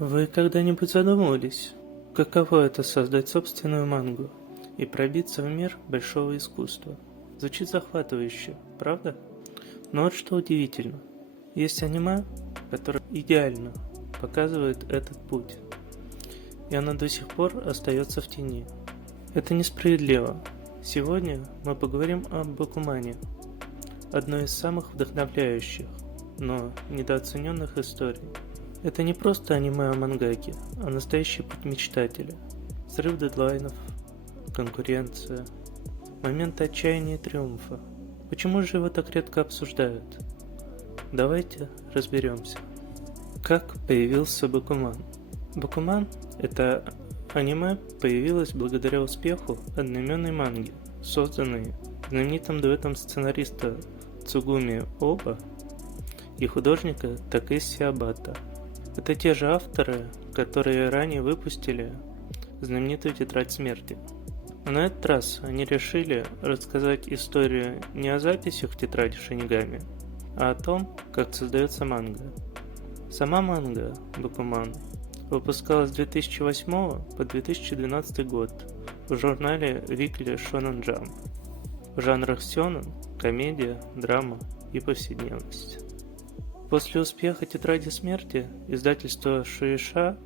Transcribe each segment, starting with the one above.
Вы когда-нибудь задумывались, каково это создать собственную мангу и пробиться в мир большого искусства? Звучит захватывающе, правда? Но вот что удивительно. Есть аниме, которое идеально показывает этот путь, и оно до сих пор остается в тени. Это несправедливо. Сегодня мы поговорим о Бакумане, одной из самых вдохновляющих, но недооцененных историй. Это не просто аниме о мангаке, а настоящий путь мечтателя. Срыв дедлайнов, конкуренция, моменты отчаяния и триумфа. Почему же его так редко обсуждают? Давайте разберемся. Как появился Бакуман? Бакуман – это аниме появилось благодаря успеху одноименной манги, созданной знаменитым дуэтом сценариста Цугуми Оба и художника Такэси Обата. Это те же авторы, которые ранее выпустили знаменитую «Тетрадь смерти». Но на этот раз они решили рассказать историю не о записях в тетради Шинигами, а о том, как создается манга. Сама манга «Бакуман» выпускалась с 2008 по 2012 год в журнале Weekly Shonen Jump в жанрах сёнэн, комедия, драма и повседневность. После успеха «Тетради смерти» издательство Шуэйша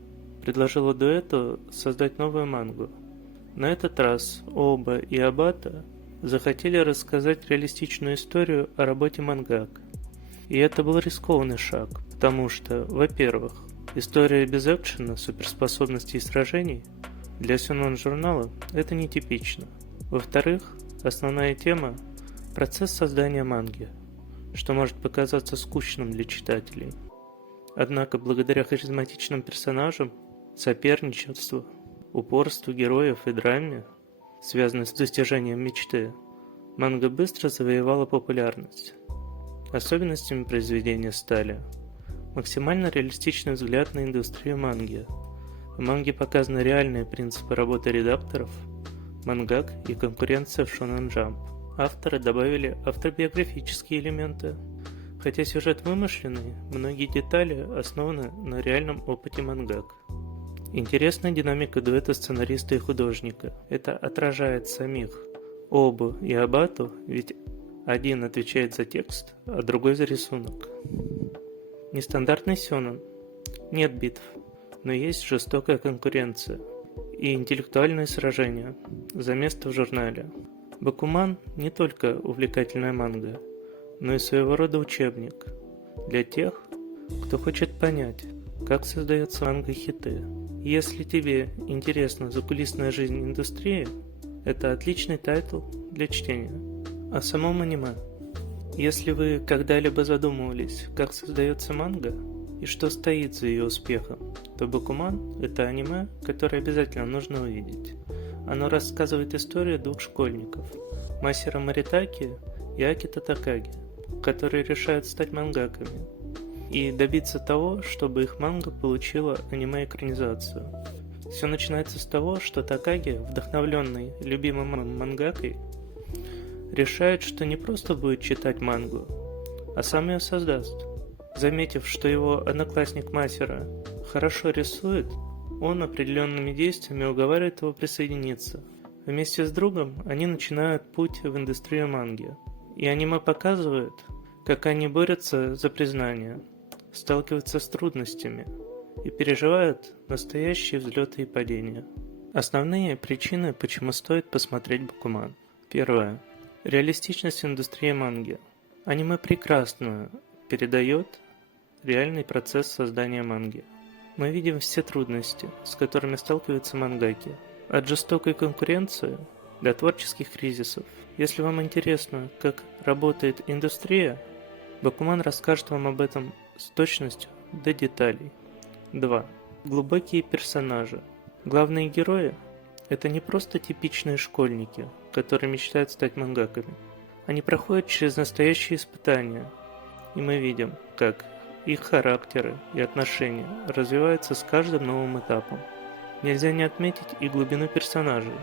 предложило дуэту создать новую мангу. На этот раз Оба и Обата захотели рассказать реалистичную историю о работе мангак. И это был рискованный шаг, потому что, во-первых, история без экшена, суперспособностей и сражений для сёнэн-журнала это нетипично. Во-вторых, основная тема – процесс создания манги, что может показаться скучным для читателей. Однако, благодаря харизматичным персонажам, соперничеству, упорству героев и драме, связанной с достижением мечты, манга быстро завоевала популярность. Особенностями произведения стали максимально реалистичный взгляд на индустрию манги. В манге показаны реальные принципы работы редакторов, мангак и конкуренция в Shonen Jump. Авторы добавили автобиографические элементы. Хотя сюжет вымышленный, многие детали основаны на реальном опыте мангак. Интересная динамика дуэта сценариста и художника. Это отражает самих Обу и Обату, ведь один отвечает за текст, а другой за рисунок. Нестандартный сёнэн. Нет битв, но есть жестокая конкуренция и интеллектуальные сражения за место в журнале. Бакуман не только увлекательная манга, но и своего рода учебник для тех, кто хочет понять, как создается манга-хиты. Если тебе интересна закулисная жизнь индустрии, это отличный тайтл для чтения. О самом аниме. Если вы когда-либо задумывались, как создается манга и что стоит за ее успехом, то Бакуман – это аниме, которое обязательно нужно увидеть. Оно рассказывает историю двух школьников – Масера Моритаки и Акита Такаги, которые решают стать мангаками и добиться того, чтобы их манга получила аниме-экранизацию. Все начинается с того, что Такаги, вдохновленный любимым мангакой, решает, что не просто будет читать мангу, а сам ее создаст. Заметив, что его одноклассник Масера хорошо рисует, он определенными действиями уговаривает его присоединиться. Вместе с другом они начинают путь в индустрию манги. И аниме показывает, как они борются за признание, сталкиваются с трудностями и переживают настоящие взлеты и падения. Основные причины, почему стоит посмотреть Бакуман. Первое. Реалистичность индустрии манги. Аниме прекрасно передает реальный процесс создания манги. Мы видим все трудности, с которыми сталкиваются мангаки. От жестокой конкуренции до творческих кризисов. Если вам интересно, как работает индустрия, Бакуман расскажет вам об этом с точностью до деталей. 2. Глубокие персонажи. Главные герои – это не просто типичные школьники, которые мечтают стать мангаками. Они проходят через настоящие испытания, и мы видим, как их характеры и отношения развиваются с каждым новым этапом. Нельзя не отметить и глубину персонажей.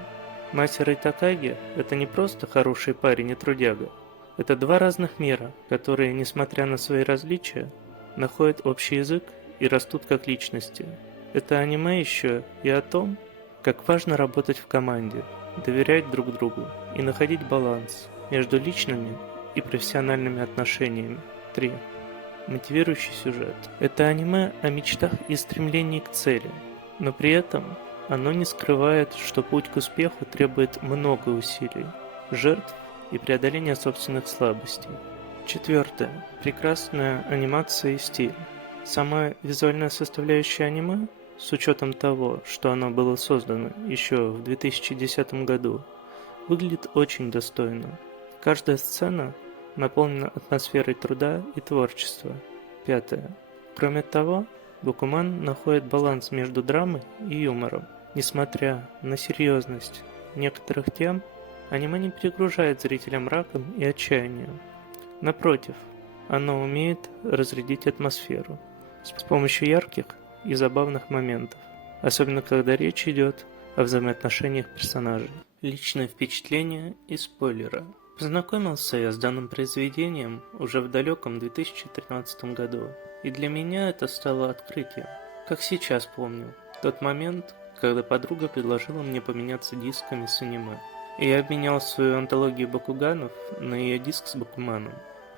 Масера и Такаги – это не просто хороший парень и трудяга. Это два разных мира, которые, несмотря на свои различия, находят общий язык и растут как личности. Это аниме еще и о том, как важно работать в команде, доверять друг другу и находить баланс между личными и профессиональными отношениями. 3. Мотивирующий сюжет. Это аниме о мечтах и стремлении к цели, но при этом оно не скрывает, что путь к успеху требует много усилий, жертв и преодоления собственных слабостей. 4. Прекрасная анимация и стиль. Сама визуальная составляющая аниме, с учетом того, что оно было создано еще в 2010 году, выглядит очень достойно. Каждая сцена наполнена атмосферой труда и творчества. 5. Кроме того, Бакуман находит баланс между драмой и юмором. Несмотря на серьезность некоторых тем, аниме не перегружает зрителя мраком и отчаянием. Напротив, оно умеет разрядить атмосферу с помощью ярких и забавных моментов, особенно когда речь идет о взаимоотношениях персонажей. Личное впечатление и спойлеры. Познакомился я с данным произведением уже в далеком 2013 году, и для меня это стало открытием. Как сейчас помню, тот момент, когда подруга предложила мне поменяться дисками с аниме, и я обменял свою антологию бакуганов на ее диск с Бакуманом.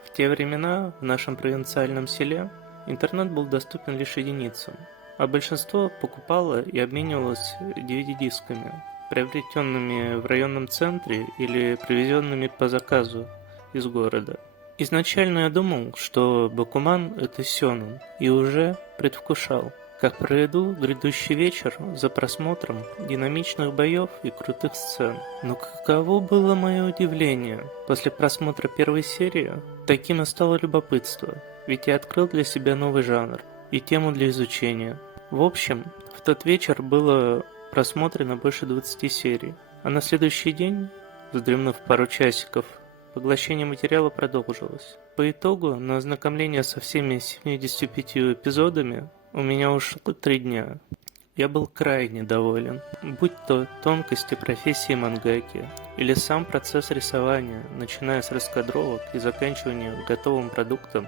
В те времена в нашем провинциальном селе интернет был доступен лишь единицам, а большинство покупало и обменивалось DVD-дисками, приобретенными в районном центре или привезенными по заказу из города. Изначально я думал, что Бакуман — это сёнэн, и уже предвкушал, как проведу грядущий вечер за просмотром динамичных боев и крутых сцен. Но каково было мое удивление после просмотра первой серии, таким и стало любопытство, ведь я открыл для себя новый жанр и тему для изучения. В общем, в тот вечер было просмотрено больше 20 серий, а на следующий день, вздремнув пару часиков, поглощение материала продолжилось. По итогу, на ознакомление со всеми 75 эпизодами у меня ушло 3 дня. Я был крайне доволен, будь то тонкости профессии мангаки, или сам процесс рисования, начиная с раскадровок и заканчивая готовым продуктом,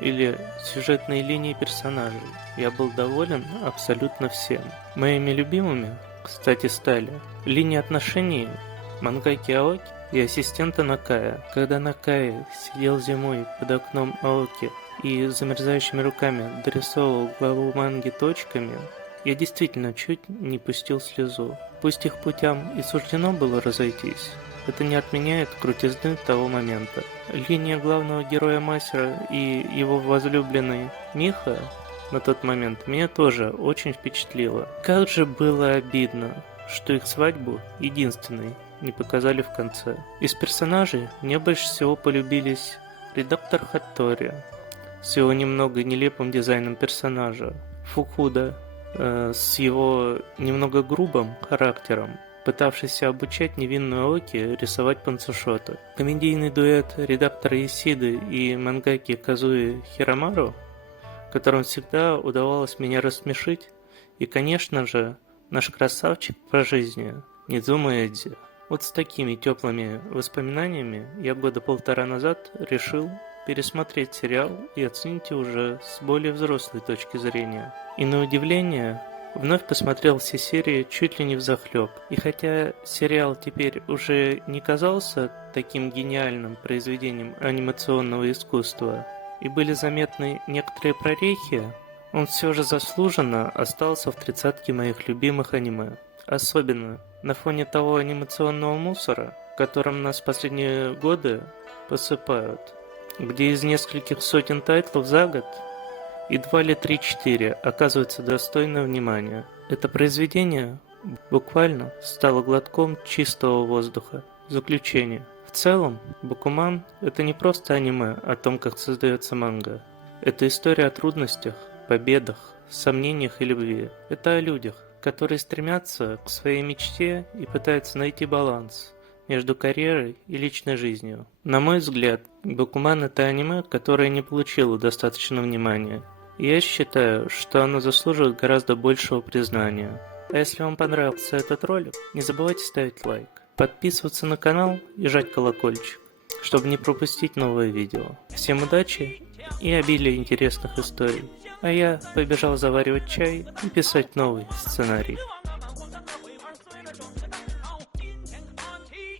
или сюжетные линии персонажей. Я был доволен абсолютно всем. Моими любимыми, кстати, стали линии отношений мангаки Аоки и ассистента Накая. Когда Накай сидел зимой под окном Аоки и замерзающими руками дорисовывал главу манги точками, я действительно чуть не пустил слезу. Пусть их путям и суждено было разойтись, это не отменяет крутизны того момента. Линия главного героя Масера и его возлюбленной Миха на тот момент меня тоже очень впечатлила. Как же было обидно, что их свадьбу единственной не показали в конце. Из персонажей мне больше всего полюбились редактор Хаттори с его немного нелепым дизайном персонажа, Фукуда с его немного грубым характером, пытавшийся обучать невинную Аоки рисовать панцушоты. Комедийный дуэт редактора Исиды и мангаки Казуи Хиромару, которым всегда удавалось меня рассмешить, и, конечно же, наш красавчик по жизни Нидзума Эдзи. Вот с такими теплыми воспоминаниями я года 1,5 назад решил пересмотреть сериал и оценить его уже с более взрослой точки зрения. И на удивление, вновь посмотрел все серии чуть ли не взахлеб. И хотя сериал теперь уже не казался таким гениальным произведением анимационного искусства, и были заметны некоторые прорехи, он все же заслуженно остался в 30-ке моих любимых аниме. Особенно на фоне того анимационного мусора, которым нас в последние годы посыпают, где из нескольких сотен тайтлов за год едва ли 3-4 оказываются достойны внимания. Это произведение буквально стало глотком чистого воздуха. Заключение. В целом, Бакуман — это не просто аниме о том, как создается манга. Это история о трудностях, победах, сомнениях и любви. Это о людях, которые стремятся к своей мечте и пытаются найти баланс между карьерой и личной жизнью. На мой взгляд, Бакуман — это аниме, которое не получило достаточно внимания. И я считаю, что оно заслуживает гораздо большего признания. А если вам понравился этот ролик, не забывайте ставить лайк, подписываться на канал и жать колокольчик, чтобы не пропустить новые видео. Всем удачи и обилия интересных историй. А я побежал заваривать чай и писать новый сценарий.